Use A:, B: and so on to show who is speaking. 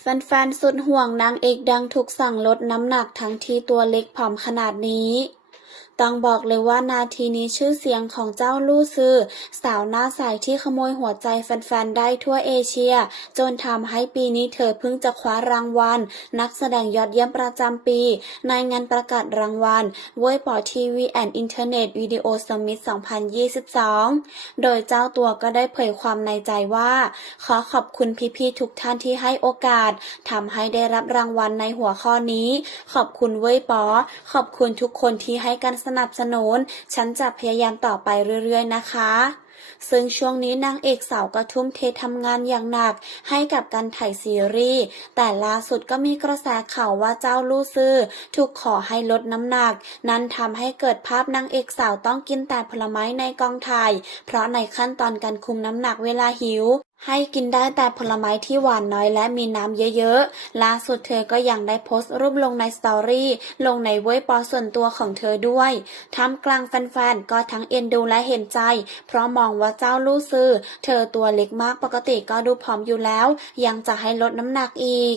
A: แฟนๆ สุดห่วงนางเอกดังถูกสั่งลดน้ำหนักทั้งที่ตัวเล็กผอมขนาดนี้ ต้องบอกเลยว่านาทีนี้ชื่อเสียงของเจ้าลู่ซือ สาวหน้าใสที่ขโมยหัวใจแฟนๆ ได้ทั่วเอเชีย จนทำให้ปีนี้เธอเพิ่งจะคว้ารางวัล นักแสดงยอดเยี่ยมประจำปี ในงานประกาศรางวัลเว่ยปอทีวีแอนด์อินเทอร์เน็ตวิดีโอสมิธ2022 โดยเจ้าตัวก็ได้เผยความในใจว่า ขอขอบคุณพี่ๆ ทุกท่านที่ให้โอกาสทำให้ได้รับรางวัลในหัวข้อนี้ ขอบคุณเว้ยปอ ขอบคุณทุกคนที่ให้การสนับสนุน ฉันจะพยายามต่อไปเรื่อยๆ นะคะซึ่งช่วงนี้นางเอกสาวก็ทุ่มเททำงานอย่างหนักให้กับการถ่ายซีรีส์ แต่ล่าสุดก็มีกระแสข่าวว่าเจ้าลู่ซื่อถูกขอให้ลดน้ำหนัก นั้นทำให้เกิดภาพนางเอกสาวต้องกินแต่ผลไม้ในกองถ่าย เพราะในขั้นตอนการคุมน้ำหนักเวลาหิว ให้กินได้แต่ผลไม้ที่หวานน้อยและมีน้ำเยอะๆ ล่าสุดเธอก็ยังได้โพสต์รูปลงในสตอรี่ลงในเว็บปอส่วนตัวของเธอด้วยท่ามกลางแฟนๆ ก็ทั้งเอ็นดูและเห็นใจ เพราะมองว่าเจ้าลู่ซื่อเธอตัวเล็กมากปกติก็ดูผอมอยู่แล้ว ยังจะให้ลดน้ำหนักอีก